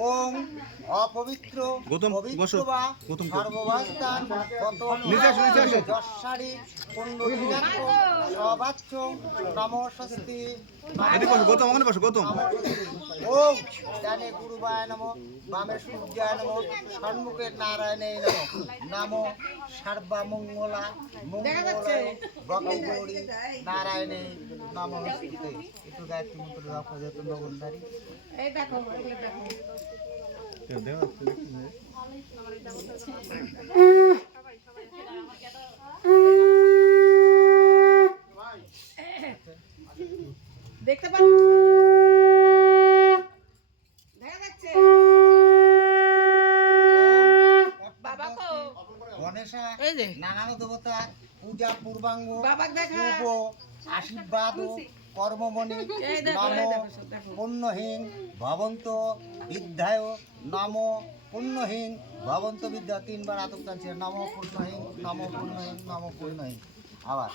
ওম অপবিত্র পবিত্র বা সর্ববাস্তান যশারি পুণ্যদিনাক্ষ সবাচ্য নমস্বস্তি ওম ডানে গুরুবায় নমঃ বামে সূর্যায় নমঃ সম্মুখে নারায়ণে নমঃ নমো সর্বমঙ্গলা মঙ্গলায় ভবে গৌরী নারায়ণে নমস্তে। একটু গায়ত্রী মন্ত্র জপ করে যেত নগরধারী। এই দেখো দেখতে পাচ্ছ দেখা যাচ্ছে বাবা কো গণেশা নানা দেবতা পূজা পূর্বাঙ্গ শুভ আশীর্বাদ কর্মমণি নম পুণ্যহীন ভবন্ত বিদ্যায় নম পুণ্যহীন ভবন্ত বিদ্যা তিনবার আতপ চালছে নম পুণ্যহীন নম পুণ্যহীন নম পুণ্যহীন। আবার